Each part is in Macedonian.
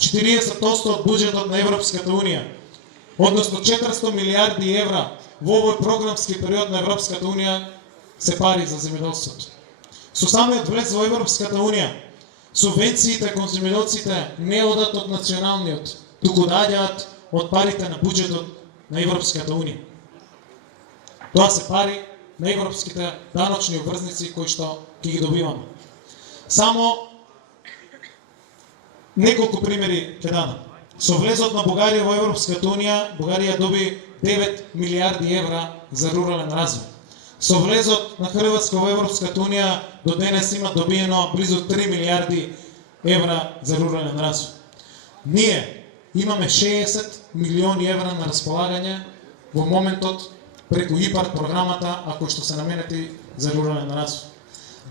40% од буџетот на Европската Унија, односно 400 милиарди евра во овој програмски период на Европската Унија се пари за земјоделството. Со самиот влез во Европската Унија, субвенциите кон земјоделците не одат од националниот, туку доаѓаат од парите на буџетот на Европската Унија. Тоа се пари на европските даночни обврзници кои што ќе ги добиваме. Само неколку примери ќе дадам. Со влезот на Бугарија во Европската Унија, Бугарија доби 9 милиарди евра за рурален развој. Со влезот на Хрватска во Европската Унија до денес има добиено близу 3 милиарди евра за рурален развој. Ние имаме 60 милиони евра на располагање во моментот преку ИПАР програмата, ако што се наменети за рурален развој.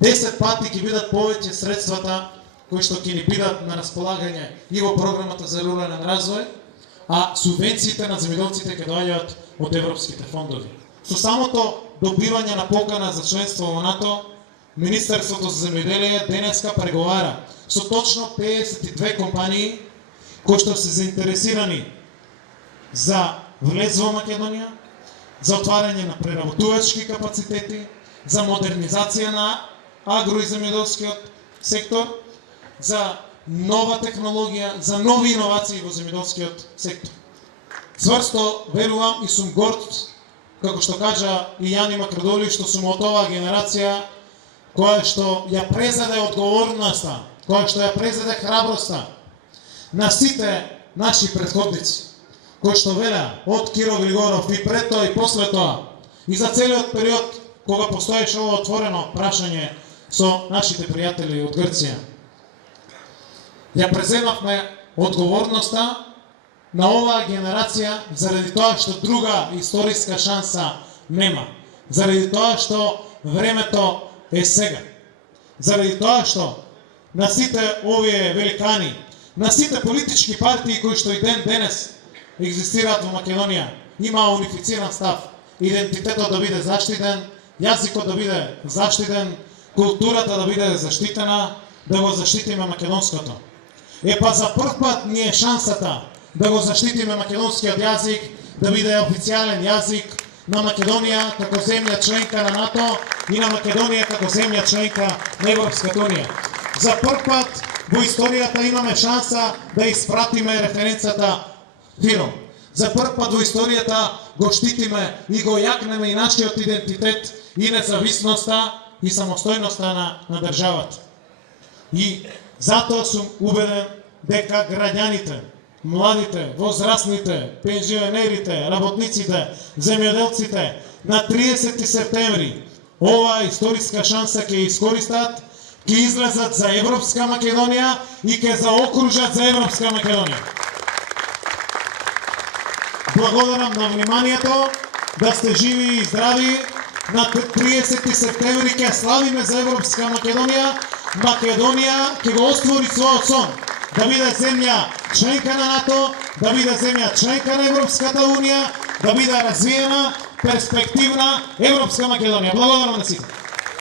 10 пати ќе бидат повеќе средствата кои што ќе ни бидат на располагање и во програмата за рурален развој, а субвенциите на земјоделците ќе доаѓаат од европските фондови. Со самото добивање на покана за членство во НАТО, Министерството за земјоделие денеска преговара со точно 52 компании кои што се заинтересирани за влез во Македонија, за отварање на преработувачки капацитети, за модернизација на агро и земјоделскиот сектор, за нова технологија, за нови иновации во земјоделскиот сектор. Цврсто верувам и сум горд, како што кажа и Јани Макредоли, што сум од оваа генерација која што ја презеде одговорноста, која што ја презеде храброста на сите наши претходници, кои што велеа од Киро Григоров и пред тоа и после тоа, и за целиот период кога постоеше ова отворено прашање со нашите пријатели од Грција. Ја преземавме одговорноста на оваа генерација заради тоа што друга историска шанса нема. Заради тоа што времето е сега. Заради тоа што на сите овие великани, на сите политички партии кои што и денес екзистираат во Македонија, има унифициран став. Идентитетот да биде заштитен, јазикот да биде заштитен, културата да биде заштитена, да го заштитиме македонското. Па за прв пат ни е шансата да го заштитиме македонскиот јазик, да биде официјален јазик на Македонија како земја членка на НАТО и на Македонија како земја членка на Европската Унија. За прв пат во историјата имаме шанса да испратиме референцата ФИРОМ. За прв пат во историјата го штитиме и го јакнеме и нашиот идентитет и независноста и самостојноста на државата. И затоа сум убеден дека граѓаните, младите, возрастните, пензионерите, работниците, земјоделците на 30 септември оваа историска шанса ќе искористат, ќе излезат за Европска Македонија и ќе заокружат за Европска Македонија. Благодарам на вниманието, да сте живи и здрави. На 30 септември ќе славиме за Европска Македонија. Македонија ќе го оствори својот сон да биде земја членка на НАТО, да биде земја членка на Европската Унија, да биде развиена, перспективна Европска Македонија. Благодарам на сите.